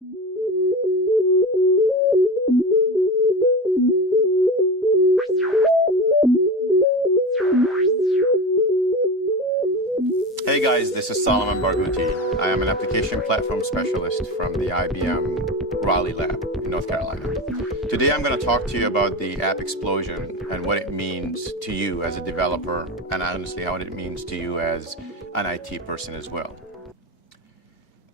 Hey guys, this is Soloman Barghouthi. I am an application platform specialist from the IBM Raleigh lab in North Carolina. Today I'm going to talk to you about the app explosion and what it means to you as a developer, and honestly what it means to you as an IT person as well.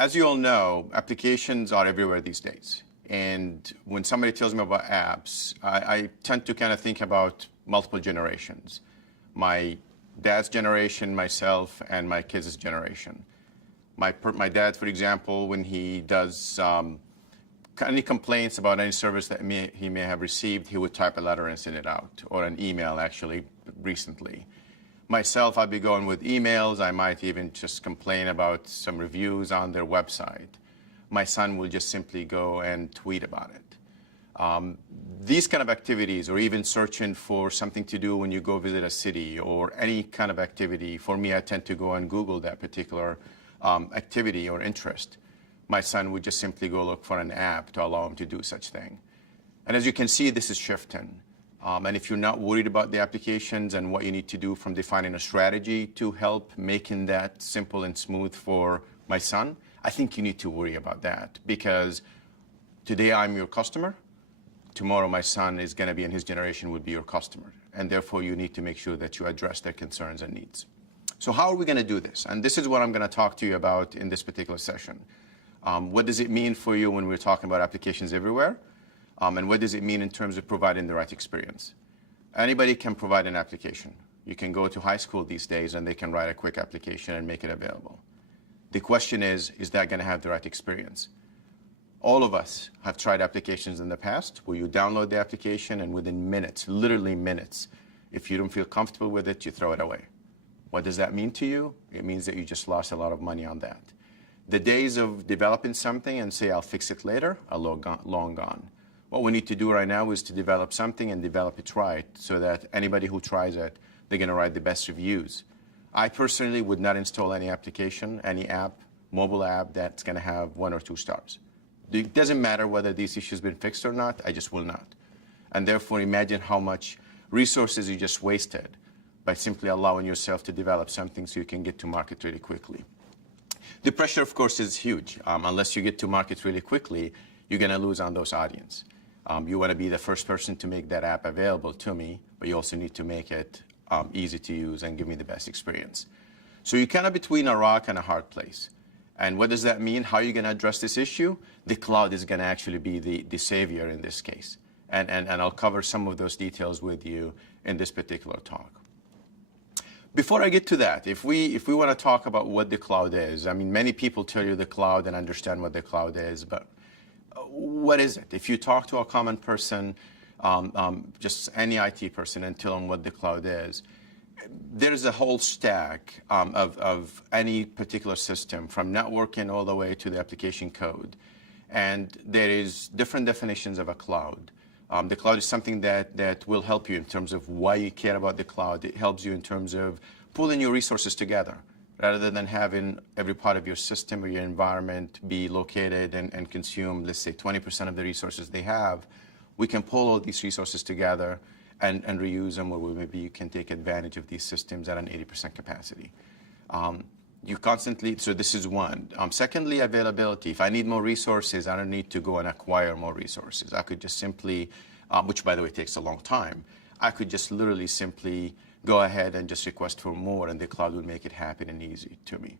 As you all know, applications are everywhere these days. And when somebody tells me about apps, I tend to kind of think about multiple generations. My dad's generation, myself, and my kids' generation. My dad, for example, when he does any complaints about any service that he may have received, he would type a letter and send it out, or an email actually recently. Myself, I'd be going with emails. I might even just complain about some reviews on their website. My son will just simply go and tweet about it. These kind of activities, or even searching for something to do when you go visit a city, or any kind of activity, for me, I tend to go and Google that particular activity or interest. My son would just simply go look for an app to allow him to do such thing. And as you can see, this is shifting. And if you're not worried about the applications and what you need to do from defining a strategy to help making that simple and smooth for my son, I think you need to worry about that, because today I'm your customer. Tomorrow my son is going to be, and his generation would be your customer. And therefore you need to make sure that you address their concerns and needs. So how are we going to do this? And this is what I'm going to talk to you about in this particular session. What does it mean for you when we're talking about applications everywhere? And what does it mean in terms of providing the right experience? Anybody can provide an application. You can go to high school these days and they can write a quick application and make it available. The question is that going to have the right experience? All of us have tried applications in the past where you download the application and within minutes, literally minutes, if you don't feel comfortable with it, you throw it away. What does that mean to you? It means that you just lost a lot of money on that. The days of developing something and say, I'll fix it later, are long gone. What we need to do right now is to develop something and develop it right so that anybody who tries it, they're going to write the best reviews. I personally would not install any application, any app, mobile app that's going to have 1 or 2 stars. It doesn't matter whether these issues have been fixed or not, I just will not. And therefore, imagine how much resources you just wasted by simply allowing yourself to develop something so you can get to market really quickly. The pressure, of course, is huge. Unless you get to market really quickly, you're going to lose on those audience. You want to be the first person to make that app available to me, but you also need to make it easy to use and give me the best experience. So you're kind of between a rock and a hard place. And what does that mean? How are you going to address this issue? The cloud is going to actually be the savior in this case. And I'll cover some of those details with you in this particular talk. Before I get to that, if we want to talk about what the cloud is, I mean, many people tell you the cloud and understand what the cloud is, but what is it? If you talk to a common person, just any IT person, and tell them what the cloud is, there's a whole stack of any particular system, from networking all the way to the application code. And there is different definitions of a cloud. The cloud is something that will help you in terms of why you care about the cloud. It helps you in terms of pulling your resources together, rather than having every part of your system or your environment be located and consume, let's say, 20% of the resources they have. We can pull all these resources together and reuse them, or maybe you can take advantage of these systems at an 80% capacity. So this is one. Secondly, availability. If I need more resources, I don't need to go and acquire more resources. I could just simply, which by the way takes a long time, I could just literally simply go ahead and just request for more, and the cloud will make it happen and easy to me.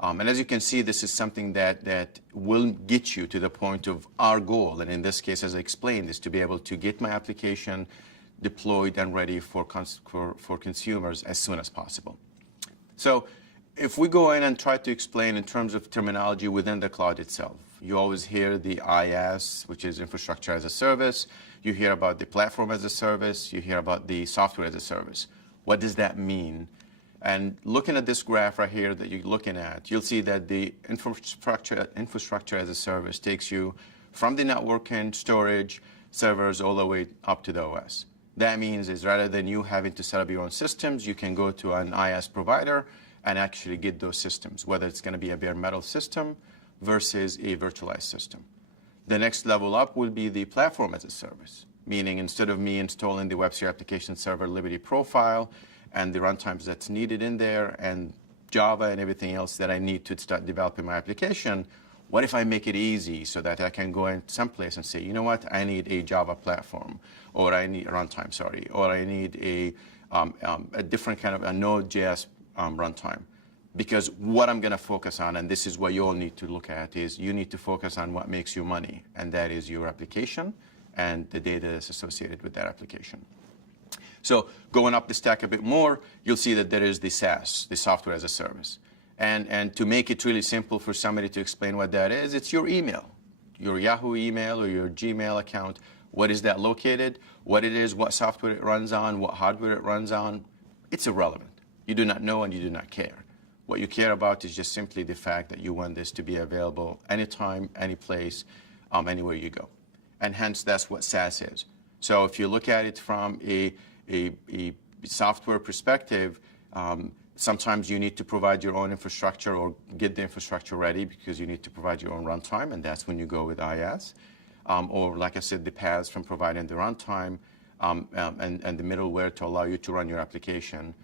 And as you can see, this is something that will get you to the point of our goal. And in this case, as I explained, is to be able to get my application deployed and ready for consumers as soon as possible. So if we go in and try to explain in terms of terminology within the cloud itself, you always hear the IaaS, which is infrastructure as a service. You hear about the platform as a service. You hear about the software as a service. What does that mean? And looking at this graph right here that you're looking at, you'll see that the infrastructure as a service takes you from the networking, storage, servers, all the way up to the OS. That means is rather than you having to set up your own systems, you can go to an IaaS provider and actually get those systems, whether it's going to be a bare metal system, versus a virtualized system. The next level up will be the platform as a service, meaning instead of me installing the WebSphere application server Liberty profile and the runtimes that's needed in there and Java and everything else that I need to start developing my application, what if I make it easy so that I can go in someplace and say, you know what, I need a Java platform, or I need runtime, sorry, or I need a different kind of a Node.js runtime. Because what I'm going to focus on, and this is what you all need to look at, is you need to focus on what makes you money, and that is your application and the data that's associated with that application. So going up the stack a bit more, you'll see that there is the SaaS, the software as a service. And to make it really simple for somebody to explain what that is, it's your email, your Yahoo email or your Gmail account. What is that located? What it is, what software it runs on, what hardware it runs on. It's irrelevant. You do not know and you do not care. What you care about is just simply the fact that you want this to be available anytime, any place, anywhere you go. And hence, that's what SaaS is. So if you look at it from a software perspective, sometimes you need to provide your own infrastructure or get the infrastructure ready because you need to provide your own runtime, and that's when you go with IaaS. Or, like I said, the paths from providing the runtime and the middleware to allow you to run your application.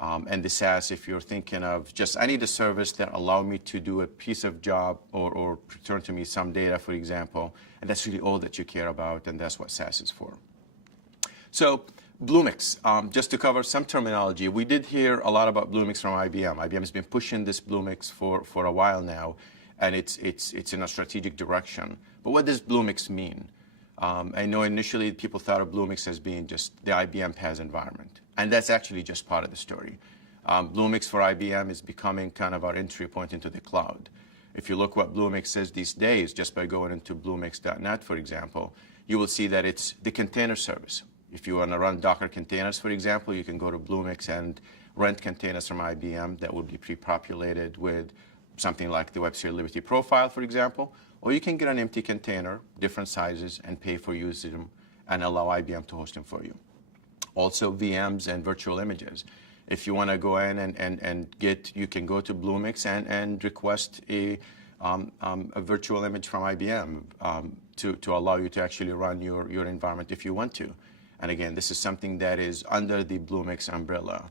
And the SaaS, if you're thinking of just, I need a service that allow me to do a piece of job or return to me some data, for example, and that's really all that you care about, and that's what SaaS is for. So Bluemix, just to cover some terminology, we did hear a lot about Bluemix from IBM. IBM has been pushing this Bluemix for a while now, and it's in a strategic direction. But what does Bluemix mean? I know initially people thought of Bluemix as being just the IBM PaaS environment, and that's actually just part of the story. Bluemix for IBM is becoming kind of our entry point into the cloud. If you look what Bluemix says these days, just by going into bluemix.net, for example, you will see that it's the container service. If you want to run Docker containers, for example, you can go to Bluemix and rent containers from IBM that will be pre-populated with something like the WebSphere Liberty profile, for example, or you can get an empty container, different sizes, and pay for using them and allow IBM to host them for you. Also VMs and virtual images. If you want to go in and get, you can go to Bluemix and request a virtual image from IBM to allow you to actually run your environment if you want to. And again, this is something that is under the Bluemix umbrella.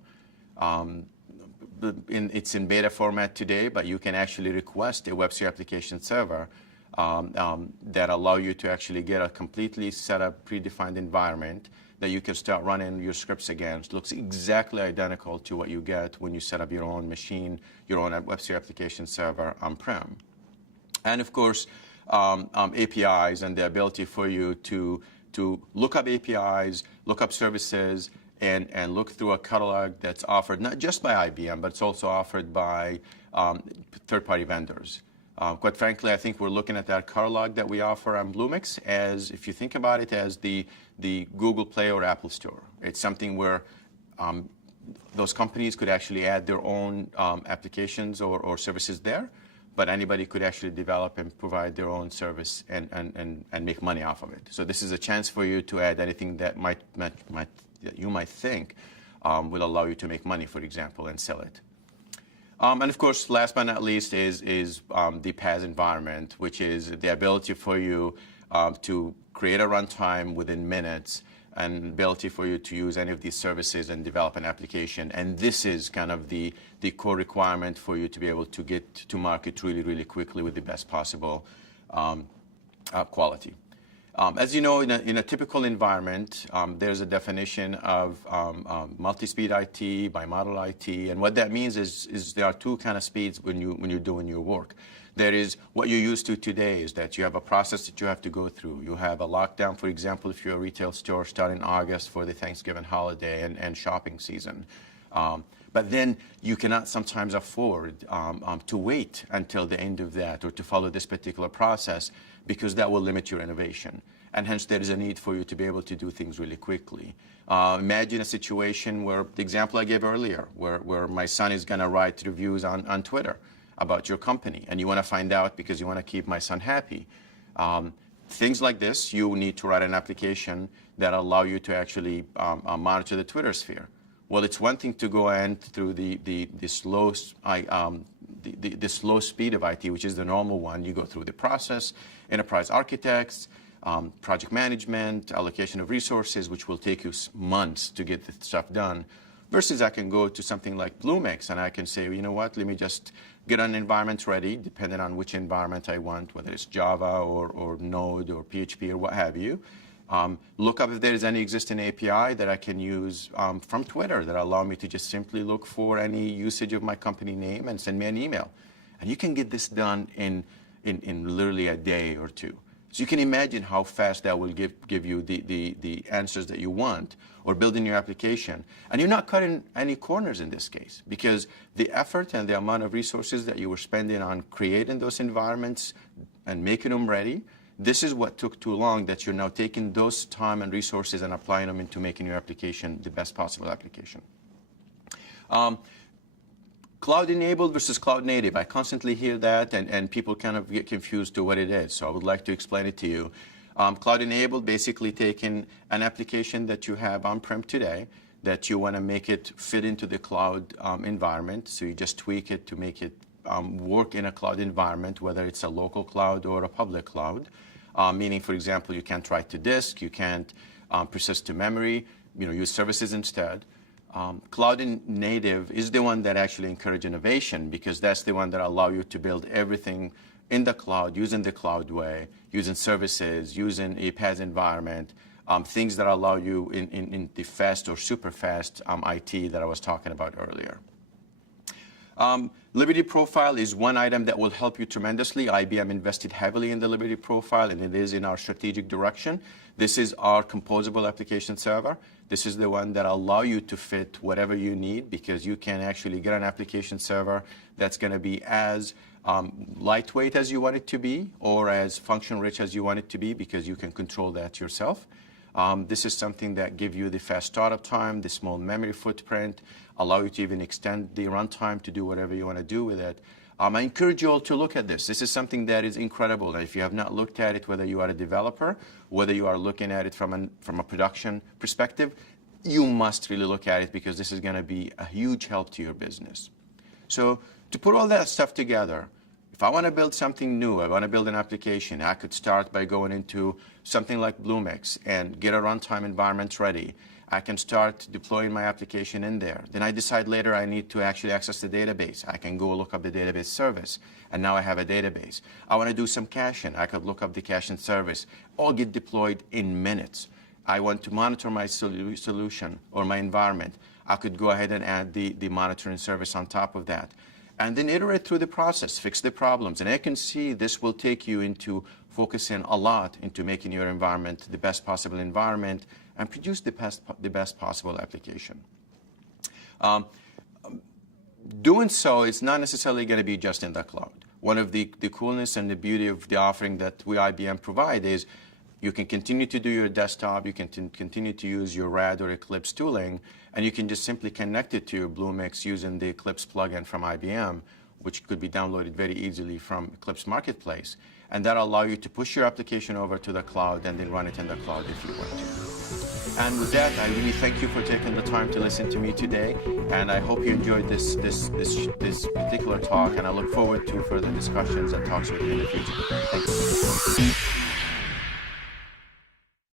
It's in beta format today, but you can actually request a WebSphere application server that allow you to actually get a completely set up, predefined environment that you can start running your scripts against. Looks exactly identical to what you get when you set up your own machine, your own WebSphere application server on-prem. And of course, APIs and the ability for you to look up APIs, look up services, and look through a catalog that's offered not just by IBM, but it's also offered by third-party vendors. Quite frankly, I think we're looking at that catalog that we offer on Bluemix as, if you think about it, as the Google Play or Apple Store. It's something where those companies could actually add their own applications or services there, but anybody could actually develop and provide their own service and make money off of it. So this is a chance for you to add anything that you might think will allow you to make money, for example, and sell it. And of course, last but not least is the PaaS environment, which is the ability for you to create a runtime within minutes and ability for you to use any of these services and develop an application. And this is kind of the core requirement for you to be able to get to market really, really quickly with the best possible quality. As you know, in a typical environment, there's a definition of multi-speed IT, bimodal IT, and what that means is there are two kind of speeds when you're doing your work. There is what you're used to today is that you have a process that you have to go through. You have a lockdown, for example, if you're a retail store starting August for the Thanksgiving holiday and shopping season. But then you cannot sometimes afford to wait until the end of that or to follow this particular process because that will limit your innovation. And hence there is a need for you to be able to do things really quickly. Imagine a situation where, the example I gave earlier, where my son is going to write reviews on Twitter about your company, and you want to find out because you want to keep my son happy. Things like this, you need to write an application that allow you to actually monitor the Twitter sphere. Well, it's one thing to go in through the slow the slow speed of IT, which is the normal one. You go through the process, enterprise architects, project management, allocation of resources, which will take you months to get the stuff done, versus I can go to something like Bluemix and I can say, you know what, let me just get an environment ready, depending on which environment I want, whether it's Java or Node or PHP or what have you. Look up if there is any existing API that I can use from Twitter that allow me to just simply look for any usage of my company name and send me an email. And you can get this done in literally a day or two. So you can imagine how fast that will give you the answers that you want, or building your application. And you're not cutting any corners in this case, because the effort and the amount of resources that you were spending on creating those environments and making them ready, this is what took too long, that you're now taking those time and resources and applying them into making your application the best possible application. Cloud-enabled versus cloud-native. I constantly hear that, and people kind of get confused to what it is. So I would like to explain it to you. Cloud-enabled, basically taking an application that you have on-prem today, that you want to make it fit into the cloud environment. So you just tweak it to make it work in a cloud environment, whether it's a local cloud or a public cloud. Meaning, for example, you can't write to disk, you can't persist to memory, use services instead. Cloud native is the one that actually encourages innovation, because that's the one that allows you to build everything in the cloud, using the cloud way, using services, using a PaaS environment, things that allow you in the fast or super fast IT that I was talking about earlier. Liberty Profile is one item that will help you tremendously. IBM invested heavily in the Liberty Profile, and it is in our strategic direction. This is our composable application server. This is the one that allows you to fit whatever you need, because you can actually get an application server that's going to be as lightweight as you want it to be, or as function-rich as you want it to be, because you can control that yourself. This is something that gives you the fast startup time, the small memory footprint, allow you to even extend the runtime to do whatever you want to do with it. I encourage you all to look at this. This is something that is incredible. And if you have not looked at it, whether you are a developer, whether you are looking at it from a production perspective, you must really look at it, because this is going to be a huge help to your business. So to put all that stuff together, if I want to build something new, I want to build an application, I could start by going into something like Bluemix and get a runtime environment ready. I can start deploying my application in there. Then I decide later I need to actually access the database. I can go look up the database service, and now I have a database. I want to do some caching. I could look up the caching service. All get deployed in minutes. I want to monitor my solution or my environment. I could go ahead and add the monitoring service on top of that. And then iterate through the process, fix the problems. And I can see this will take you into focusing a lot into making your environment the best possible environment and produce the best possible application. Doing so is not necessarily going to be just in the cloud. One of the coolness and the beauty of the offering that we IBM provide is you can continue to do your desktop, you can continue to use your RAD or Eclipse tooling, and you can just simply connect it to your Bluemix using the Eclipse plugin from IBM, which could be downloaded very easily from Eclipse Marketplace. And that allows you to push your application over to the cloud and then run it in the cloud if you want to. And with that, I really thank you for taking the time to listen to me today. And I hope you enjoyed this particular talk, and I look forward to further discussions and talks with you in the future. Thank you.